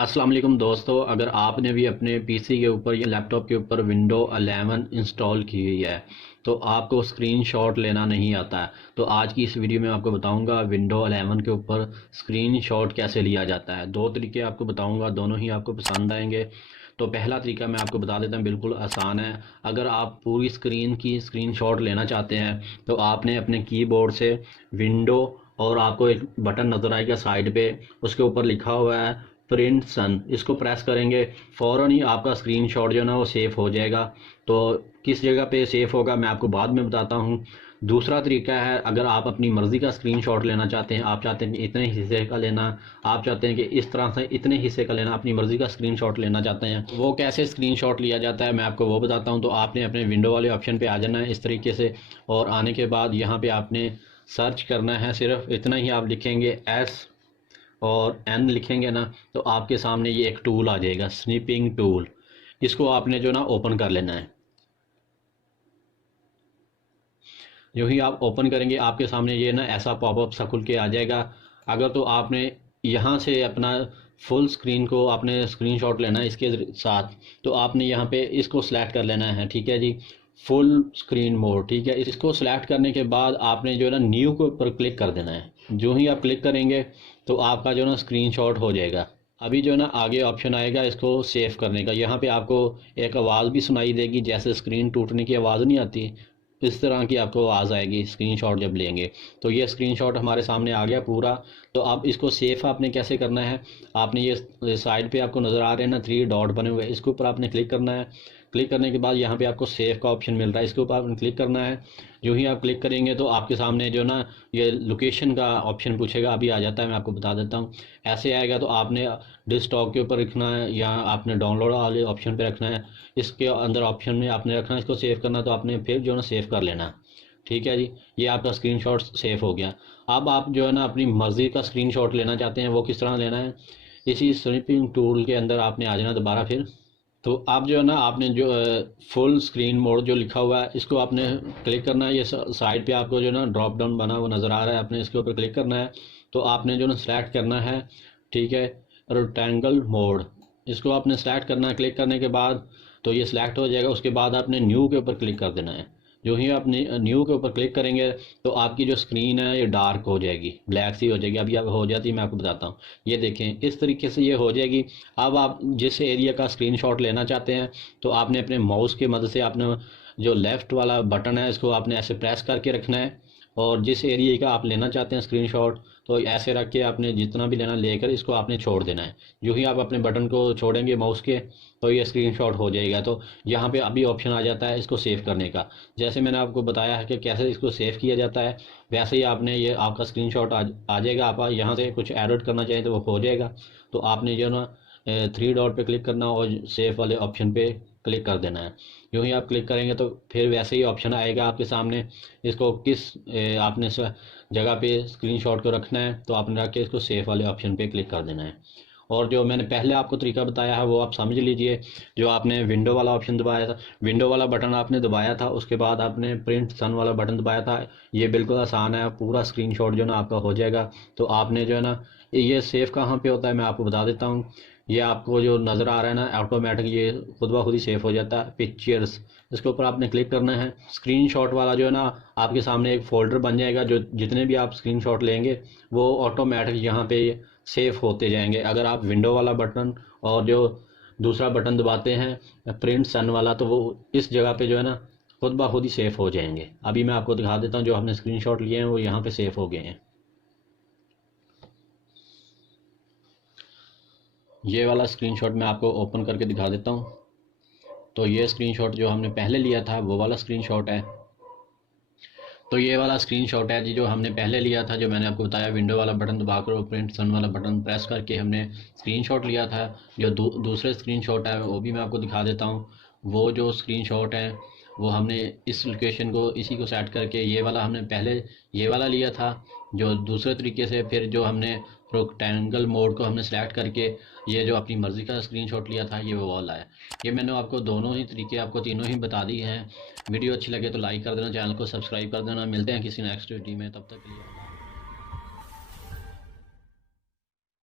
अस्सलाम वालेकुम दोस्तों, अगर आपने भी अपने पीसी के ऊपर या लैपटॉप के ऊपर विंडो 11 इंस्टॉल की हुई है तो आपको स्क्रीनशॉट लेना नहीं आता है। तो आज की इस वीडियो में आपको बताऊंगा विंडो 11 के ऊपर स्क्रीनशॉट कैसे लिया जाता है। दो तरीके आपको बताऊंगा, दोनों ही आपको पसंद आएंगे। तो पहला तरीका मैं आपको बता देता हूँ, बिल्कुल आसान है। अगर आप पूरी स्क्रीन की स्क्रीनशॉट लेना चाहते हैं तो आपने अपने कीबोर्ड से विंडो और आपको एक बटन नज़र आएगा साइड पे, उसके ऊपर लिखा हुआ है प्रिंट सन, इसको प्रेस करेंगे फ़ौरन ही आपका स्क्रीनशॉट जो है ना वो सेव हो जाएगा। तो किस जगह पे सेव होगा मैं आपको बाद में बताता हूँ। दूसरा तरीका है, अगर आप अपनी मर्ज़ी का स्क्रीनशॉट लेना चाहते हैं, आप चाहते हैं कि इतने हिस्से का लेना, आप चाहते हैं कि इस तरह से इतने हिस्से का लेना, अपनी मर्ज़ी का स्क्रीनशॉट लेना चाहते हैं, वो कैसे स्क्रीनशॉट लिया जाता है मैं आपको वो बताता हूँ। तो आपने अपने विंडो वाले ऑप्शन पे आ जाना है इस तरीके से, और आने के बाद यहाँ पे आपने सर्च करना है। सिर्फ इतना ही आप लिखेंगे एस और एन लिखेंगे ना तो आपके सामने ये एक टूल आ जाएगा, स्निपिंग टूल। इसको आपने जो ना ओपन कर लेना है। जो ही आप ओपन करेंगे आपके सामने ये ना ऐसा पॉपअप सा खुल के आ जाएगा। अगर तो आपने यहाँ से अपना फुल स्क्रीन को आपने स्क्रीनशॉट लेना है इसके साथ, तो आपने यहाँ पे इसको सिलेक्ट कर लेना है, ठीक है जी, फुल स्क्रीन मोड, ठीक है। इसको सिलेक्ट करने के बाद आपने जो है ना न्यू के ऊपर क्लिक कर देना है। जो ही आप क्लिक करेंगे तो आपका जो है ना स्क्रीनशॉट हो जाएगा। अभी जो है ना आगे ऑप्शन आएगा इसको सेव करने का। यहाँ पे आपको एक आवाज़ भी सुनाई देगी, जैसे स्क्रीन टूटने की आवाज़ नहीं आती, इस तरह की आपको आवाज़ आएगी स्क्रीनशॉट जब लेंगे। तो ये स्क्रीनशॉट हमारे सामने आ गया पूरा। तो आप इसको सेव आपने कैसे करना है, आपने ये साइड पे आपको नज़र आ रहे हैं ना 3 डॉट बने हुए, इसके ऊपर आपने क्लिक करना है। क्लिक करने के बाद यहाँ पे आपको सेव का ऑप्शन मिल रहा है, इसके ऊपर आपने क्लिक करना है। जो ही आप क्लिक करेंगे तो आपके सामने जो ना ये लोकेशन का ऑप्शन पूछेगा, अभी आ जाता है, मैं आपको बता देता हूँ। ऐसे आएगा तो आपने डेस्कटॉप के ऊपर रखना है या आपने डाउनलोड वाले ऑप्शन पे रखना है। इसके अंदर ऑप्शन में आपने रखना है इसको सेव करना, तो आपने फिर जो है ना सेव कर लेना। ठीक है जी, ये आपका स्क्रीनशॉट सेव हो गया। अब आप जो है ना अपनी मर्ज़ी का स्क्रीनशॉट लेना चाहते हैं, वो किस तरह लेना है, इसी स्निपिंग टूल के अंदर आपने आ जाना दोबारा फिर। तो आप जो है ना आपने जो फुल स्क्रीन मोड जो लिखा हुआ है इसको आपने क्लिक करना है। ये साइड पे आपको जो है ना ड्रॉप डाउन बना हुआ नज़र आ रहा है, आपने इसके ऊपर क्लिक करना है। तो आपने जो है ना सेलेक्ट करना है, ठीक है, रेक्टेंगल मोड, इसको आपने सेलेक्ट करना है। क्लिक करने के बाद तो ये सिलेक्ट हो जाएगा। उसके बाद आपने न्यू के ऊपर क्लिक कर देना है। जो ही आप न्यू के ऊपर क्लिक करेंगे तो आपकी जो स्क्रीन है ये डार्क हो जाएगी, ब्लैक सी हो जाएगी। अभी अब हो जाती है, मैं आपको बताता हूँ। ये देखें इस तरीके से ये हो जाएगी। अब आप जिस एरिया का स्क्रीनशॉट लेना चाहते हैं तो आपने अपने माउस की मदद से आपने जो लेफ़्ट वाला बटन है इसको आपने ऐसे प्रेस करके रखना है, और जिस एरिया का आप लेना चाहते हैं स्क्रीनशॉट तो ऐसे रख के आपने जितना भी लेना लेकर इसको आपने छोड़ देना है। जो ही आप अपने बटन को छोड़ेंगे माउस के तो ये स्क्रीनशॉट हो जाएगा। तो यहाँ पे अभी ऑप्शन आ जाता है इसको सेव करने का। जैसे मैंने आपको बताया है कि कैसे इसको सेव किया जाता है, वैसे ही आपने ये आपका स्क्रीनशॉट आ जाएगा। आप यहाँ से कुछ एडिट करना चाहें तो वो हो जाएगा। तो आपने जो ना 3 डॉट पे क्लिक करना और सेव वाले ऑप्शन पे क्लिक कर देना है। यूँ ही आप क्लिक करेंगे तो फिर वैसे ही ऑप्शन आएगा आपके सामने। इसको किस आपने जगह पे स्क्रीनशॉट को रखना है तो आपने रख के इसको सेव वाले ऑप्शन पे क्लिक कर देना है। और जो मैंने पहले आपको तरीका बताया है वो आप समझ लीजिए। जो आपने विंडो वाला ऑप्शन दबाया था, विंडो वाला बटन आपने दबाया था, उसके बाद आपने प्रिंट सन वाला बटन दबाया था। ये बिल्कुल आसान है, पूरा स्क्रीनशॉट जो ना आपका हो जाएगा। तो आपने जो है ना ये सेव कहाँ पे होता है मैं आपको बता देता हूँ। ये आपको जो नज़र आ रहा है ना ऑटोमेटिक ये खुद ब खुद ही सेव हो जाता है, पिक्चर्स, इसके ऊपर आपने क्लिक करना है। स्क्रीनशॉट वाला जो है ना आपके सामने एक फ़ोल्डर बन जाएगा, जो जितने भी आप स्क्रीनशॉट लेंगे वो ऑटोमेटिक यहाँ पे सेव होते जाएंगे। अगर आप विंडो वाला बटन और जो दूसरा बटन दबाते हैं प्रिंट सन वाला तो वो इस जगह पे जो है ना खुद ब खुद ही सेव हो जाएंगे। अभी मैं आपको दिखा देता हूँ, जो हमने स्क्रीनशॉट लिए हैं वो यहाँ पे सेव हो गए हैं। ये वाला स्क्रीनशॉट मैं आपको ओपन करके दिखा देता हूँ। तो ये स्क्रीनशॉट जो हमने पहले लिया था वो वाला स्क्रीनशॉट है। तो ये वाला स्क्रीनशॉट है जी जो हमने पहले लिया था, जो मैंने आपको बताया विंडो वाला बटन दबाकर और प्रिंट सन वाला बटन प्रेस करके हमने स्क्रीनशॉट लिया था। जो दूसरे स्क्रीनशॉट है वो भी मैं आपको दिखा देता हूँ। वो जो स्क्रीनशॉट है वो हमने इस लोकेशन को इसी को सेट करके ये वाला हमने पहले ये वाला लिया था जो दूसरे तरीके से। फिर जो हमने रेक्टेंगल मोड को हमने सेलेक्ट करके ये जो अपनी मर्ज़ी का स्क्रीनशॉट लिया था ये वो वाला है। ये मैंने आपको दोनों ही तरीके आपको तीनों ही बता दी हैं। वीडियो अच्छी लगे तो लाइक कर देना, चैनल को सब्सक्राइब कर देना। मिलते हैं किसी नेक्स्ट वीडियो में, तब तक के लिए।